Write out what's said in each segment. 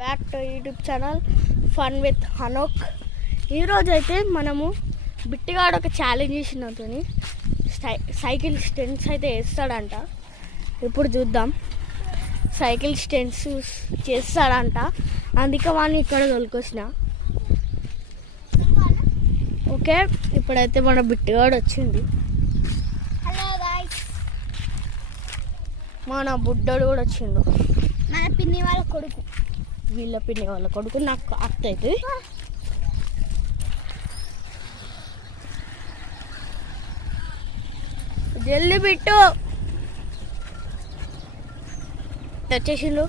Back to YouTube channel fun with Hanok. ఈరోజు అయితే మనము బిట్టిగాడు ఒక ఛాలెంజ్ చేసినతోని సైకిల్ స్టెంట్స్ అయితే వేస్తాడంట. ఇప్పుడు చూద్దాం, సైకిల్ స్టెంట్స్ చేస్తాడంట. అందుకే వాడిని ఇక్కడ తోలుకొచ్చిన. ఓకే, ఇప్పుడైతే మన బిట్టిగాడు వచ్చింది. మన బుడ్డోడు కూడా వచ్చిండు. మన పిన్ని వాళ్ళ కొడుకు, వీళ్ళ పిన్ని వాళ్ళ కొడుకు నాకు అత్త అవుతుంది. జల్దీ బిట్టు వచ్చేసిండు.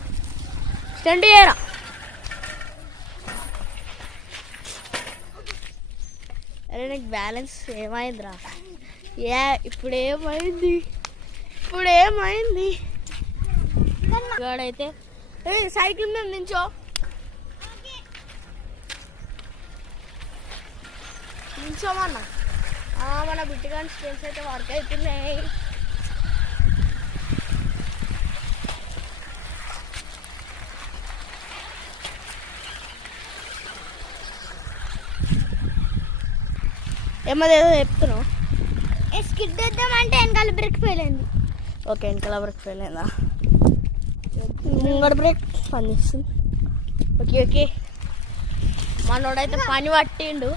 స్టంట్ చేయరా. అరే నీకు బ్యాలెన్స్ ఏమైందిరా? ఇప్పుడేమైంది? వాడైతే సైకిల్ మీద నించోమన్నా. మన బిట్టిగాని స్టేన్స్ అయితే వర్క్ అవుతున్నాయి. ఏమదేదో చెప్తున్నావు? స్కిడ్ వేద్దామంటే వెనకాల బ్రేక్ ఫెయిల్ అయింది. ఓకే, వెనకాల బ్రేక్ ఫెయిల్ అయిందా? ముంగడ బ్రేక్ పనిచేస్తుంది. ఓకే ఓకే, మనోడైతే పని పట్టిండు.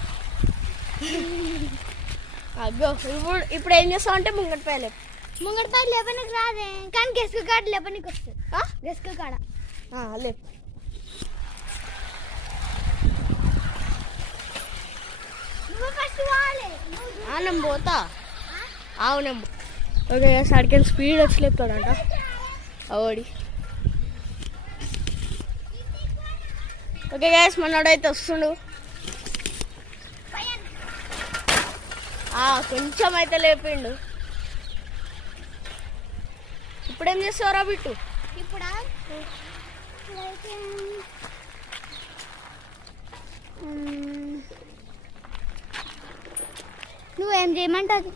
అగ్గో ఇప్పుడు ఏం చేస్తావు అంటే ముంగట పై లేపనికి రాదే, కానీ గెస్కు కాడ లేపనికి వస్తుంది. గెస్కు కాడ లేపు. నేను పోతా. నేను ఓకే, సడికి స్పీడ్ వచ్చి లేపుతాడంట అవడి. ఓకే గ్యాస్, మనోడైతే వస్తుండు. కొంచెం అయితే లేపిండు. ఇప్పుడేం చేస్తావురా బిట్టు? ఇప్పుడా నువ్వేం చేయమంటావు?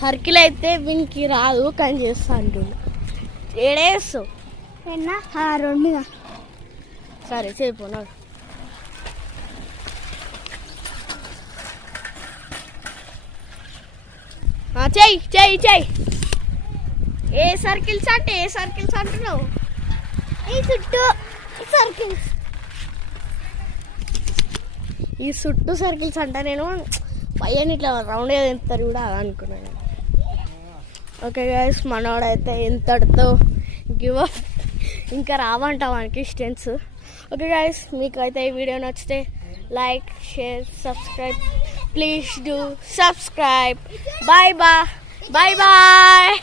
సర్కిల్ అయితే వీనికి రాదు, కానీ చేస్తా అంటుండు. ఏడేస్తావు? రెండుగా. సరే చేయిపోనా. చెయ్యి చెయ్యి చెయ్యి. ఏ సర్కిల్స్ అంటున్నావు? ఈ చుట్టూ సర్కిల్స్. ఈ చుట్టూ సర్కిల్స్ అంట. నేను పైన ఇట్లా రౌండ్ ఎంతారు కూడా అనుకున్నాను. ఓకే గైస్, మనోడైతే ఎంతటితో గివ్ అప్. ఇంకా రావంట మనకి స్టెంట్స్. ఓకే గైస్, మీకు అయితే ఈ వీడియో నచ్చితే like, share, subscribe. Please do subscribe. Bye bye.